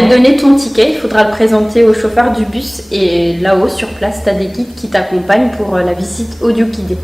vais te donner ton ticket, il faudra le présenter au chauffeur du bus et là-haut sur place, tu as des guides qui t'accompagnent pour la visite audio guidée.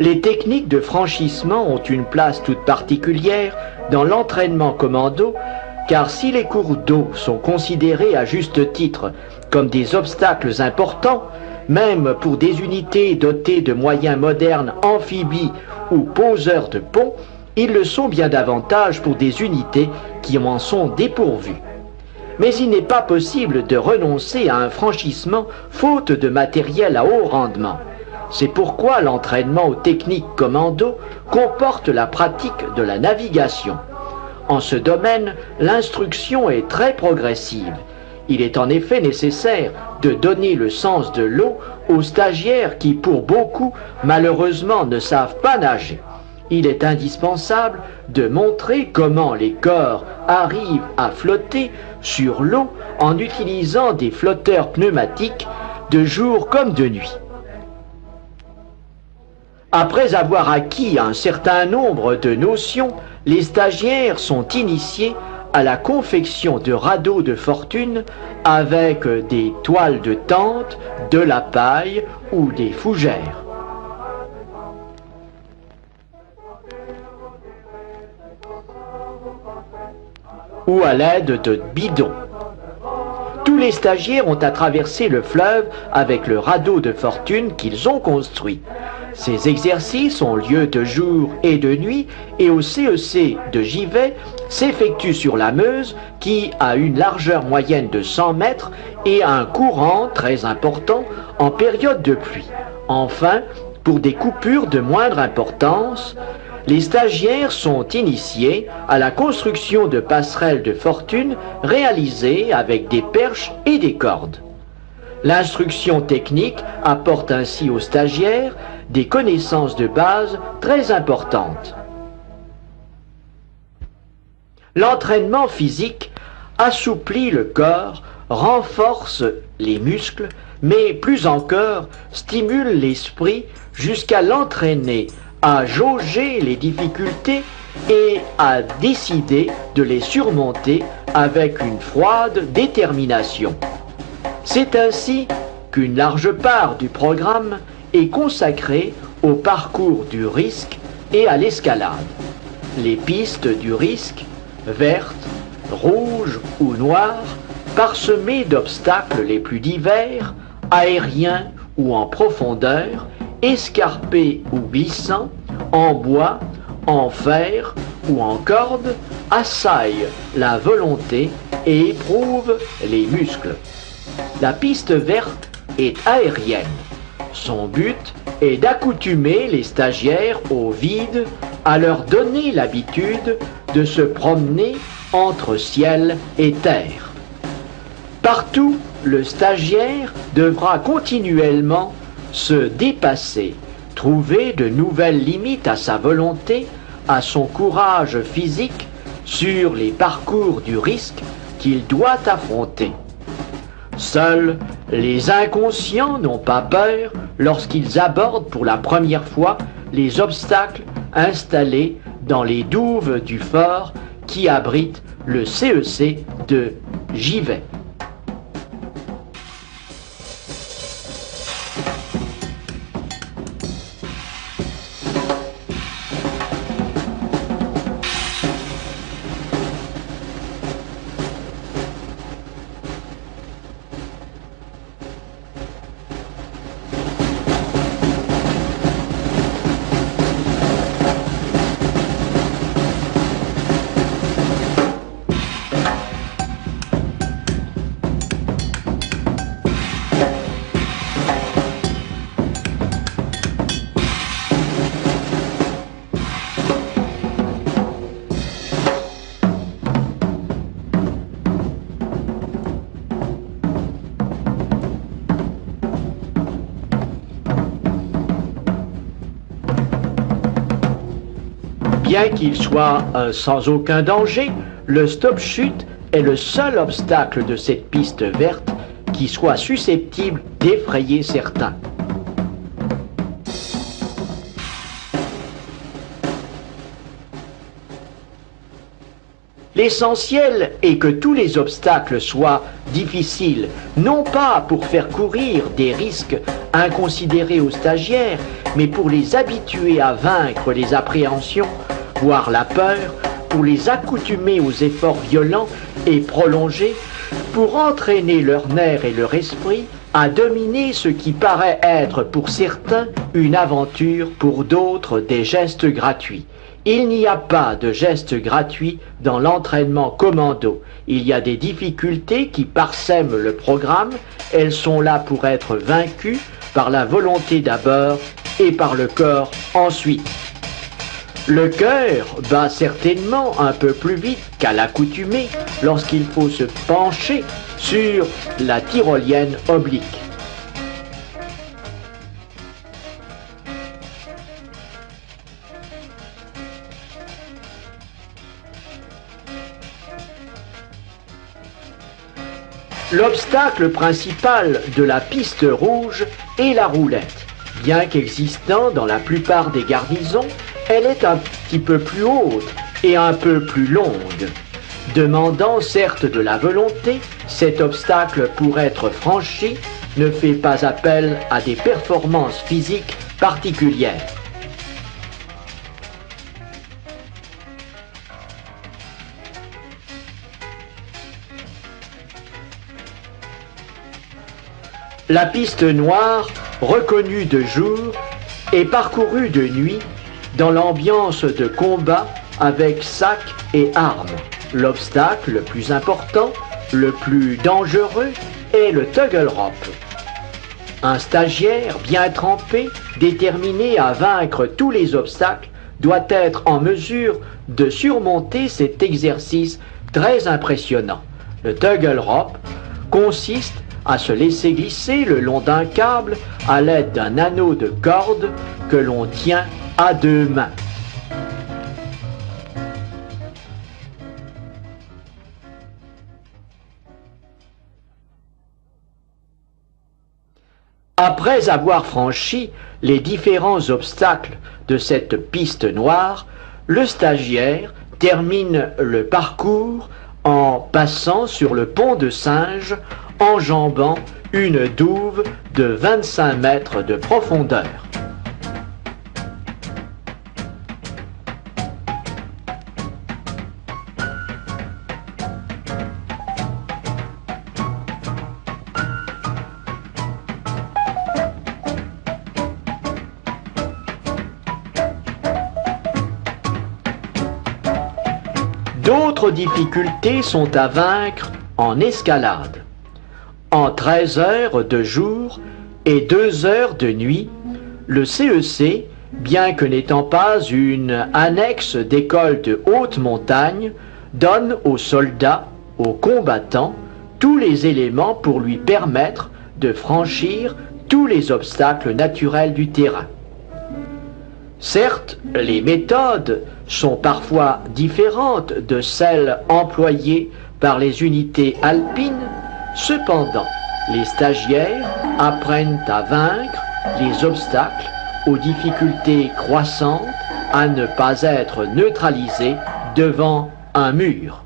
Les techniques de franchissement ont une place toute particulière dans l'entraînement commando, car si les cours d'eau sont considérés à juste titre comme des obstacles importants, même pour des unités dotées de moyens modernes amphibies ou poseurs de ponts, ils le sont bien davantage pour des unités qui en sont dépourvues. Mais il n'est pas possible de renoncer à un franchissement faute de matériel à haut rendement. C'est pourquoi l'entraînement aux techniques commando comporte la pratique de la navigation. En ce domaine, l'instruction est très progressive. Il est en effet nécessaire de donner le sens de l'eau aux stagiaires qui, pour beaucoup, malheureusement ne savent pas nager. Il est indispensable de montrer comment les corps arrivent à flotter sur l'eau en utilisant des flotteurs pneumatiques de jour comme de nuit. Après avoir acquis un certain nombre de notions, les stagiaires sont initiés à la confection de radeaux de fortune avec des toiles de tente, de la paille ou des fougères. Ou à l'aide de bidons. Tous les stagiaires ont à traverser le fleuve avec le radeau de fortune qu'ils ont construit. Ces exercices ont lieu de jour et de nuit et au CEC de Givet s'effectuent sur la Meuse qui a une largeur moyenne de 100 mètres et un courant très important en période de pluie. Enfin, pour des coupures de moindre importance, les stagiaires sont initiés à la construction de passerelles de fortune réalisées avec des perches et des cordes. L'instruction technique apporte ainsi aux stagiaires des connaissances de base très importantes. L'entraînement physique assouplit le corps, renforce les muscles, mais plus encore stimule l'esprit jusqu'à l'entraîner à jauger les difficultés et à décider de les surmonter avec une froide détermination. C'est ainsi qu'une large part du programme est consacrée au parcours du risque et à l'escalade. Les pistes du risque, vertes, rouges ou noires, parsemées d'obstacles les plus divers, aériens ou en profondeur, escarpés ou glissants, en bois, en fer ou en corde, assaillent la volonté et éprouvent les muscles. La piste verte est aérienne. Son but est d'accoutumer les stagiaires au vide, à leur donner l'habitude de se promener entre ciel et terre. Partout, le stagiaire devra continuellement se dépasser, trouver de nouvelles limites à sa volonté, à son courage physique sur les parcours du risque qu'il doit affronter. Seuls les inconscients n'ont pas peur lorsqu'ils abordent pour la première fois les obstacles installés dans les douves du fort qui abrite le CEC de Givet. Bien qu'il soit sans aucun danger, le stop-chute est le seul obstacle de cette piste verte qui soit susceptible d'effrayer certains. L'essentiel est que tous les obstacles soient difficiles, non pas pour faire courir des risques inconsidérés aux stagiaires, mais pour les habituer à vaincre les appréhensions, voire la peur, pour les accoutumer aux efforts violents et prolongés, pour entraîner leurs nerfs et leur esprit à dominer ce qui paraît être pour certains une aventure, pour d'autres des gestes gratuits. Il n'y a pas de gestes gratuits dans l'entraînement commando. Il y a des difficultés qui parsèment le programme. Elles sont là pour être vaincues par la volonté d'abord et par le corps ensuite. Le cœur bat certainement un peu plus vite qu'à l'accoutumée lorsqu'il faut se pencher sur la tyrolienne oblique. L'obstacle principal de la piste rouge est la roulette. Bien qu'existant dans la plupart des garnisons, elle est un petit peu plus haute et un peu plus longue. Demandant certes de la volonté, cet obstacle pour être franchi ne fait pas appel à des performances physiques particulières. La piste noire, reconnue de jour, est parcourue de nuit dans l'ambiance de combat avec sac et armes. L'obstacle le plus important, le plus dangereux, est le toggle rope. Un stagiaire bien trempé, déterminé à vaincre tous les obstacles, doit être en mesure de surmonter cet exercice très impressionnant. Le toggle rope consiste à se laisser glisser le long d'un câble à l'aide d'un anneau de corde que l'on tient à deux mains. Après avoir franchi les différents obstacles de cette piste noire, le stagiaire termine le parcours en passant sur le pont de singe, enjambant une douve de 25 mètres de profondeur. D'autres difficultés sont à vaincre en escalade. En 13 heures de jour et 2 heures de nuit, le CEC, bien que n'étant pas une annexe d'école de haute montagne, donne aux soldats, aux combattants, tous les éléments pour lui permettre de franchir tous les obstacles naturels du terrain. Certes, les méthodes sont parfois différentes de celles employées par les unités alpines. Cependant, les stagiaires apprennent à vaincre les obstacles aux difficultés croissantes, à ne pas être neutralisés devant un mur.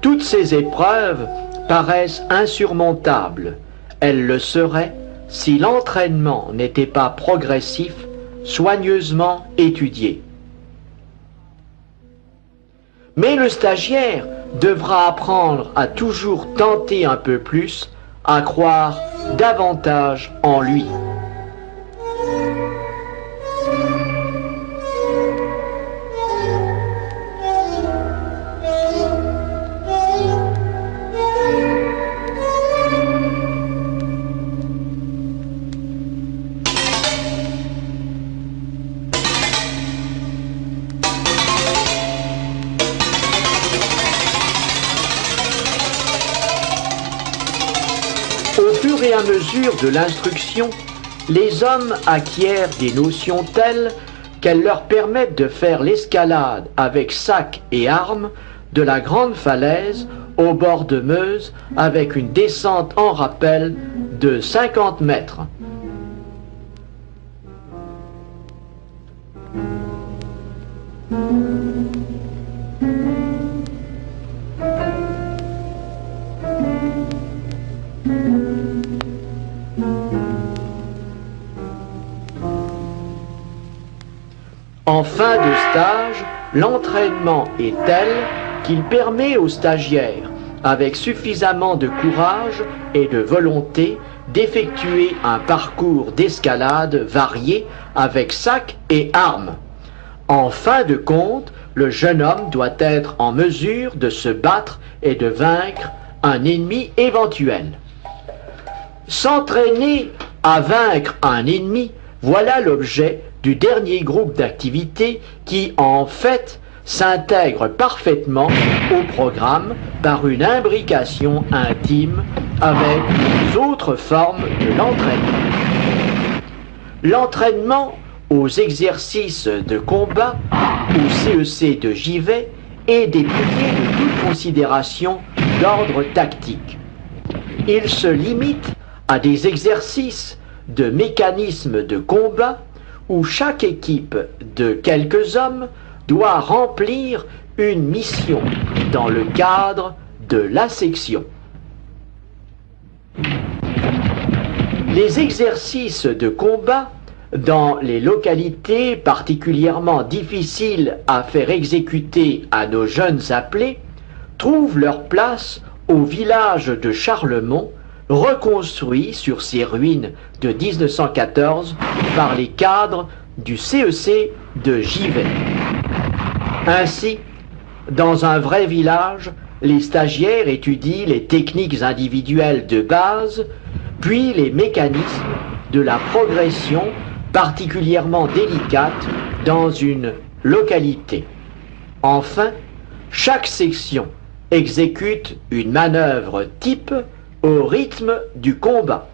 Toutes ces épreuves paraissent insurmontables. Elles le seraient si l'entraînement n'était pas progressif, soigneusement étudié. Mais le stagiaire devra apprendre à toujours tenter un peu plus, à croire davantage en lui. à mesure de l'instruction, les hommes acquièrent des notions telles qu'elles leur permettent de faire l'escalade avec sac et armes de la grande falaise au bord de Meuse avec une descente en rappel de 50 mètres. En fin de stage, l'entraînement est tel qu'il permet aux stagiaires, avec suffisamment de courage et de volonté, d'effectuer un parcours d'escalade varié avec sac et armes. En fin de compte, le jeune homme doit être en mesure de se battre et de vaincre un ennemi éventuel. S'entraîner à vaincre un ennemi, voilà l'objet du dernier groupe d'activités qui, en fait, s'intègre parfaitement au programme par une imbrication intime avec les autres formes de l'entraînement. L'entraînement aux exercices de combat, au CEC de Givet, est déplié de toute considération d'ordre tactique. Il se limite à des exercices de mécanisme de combat où chaque équipe de quelques hommes doit remplir une mission dans le cadre de la section. Les exercices de combat dans les localités particulièrement difficiles à faire exécuter à nos jeunes appelés trouvent leur place au village de Charlemont, reconstruit sur ses ruines de 1914 par les cadres du CEC de Givet. Ainsi, dans un vrai village, les stagiaires étudient les techniques individuelles de base, puis les mécanismes de la progression particulièrement délicate dans une localité. Enfin, chaque section exécute une manœuvre type au rythme du combat.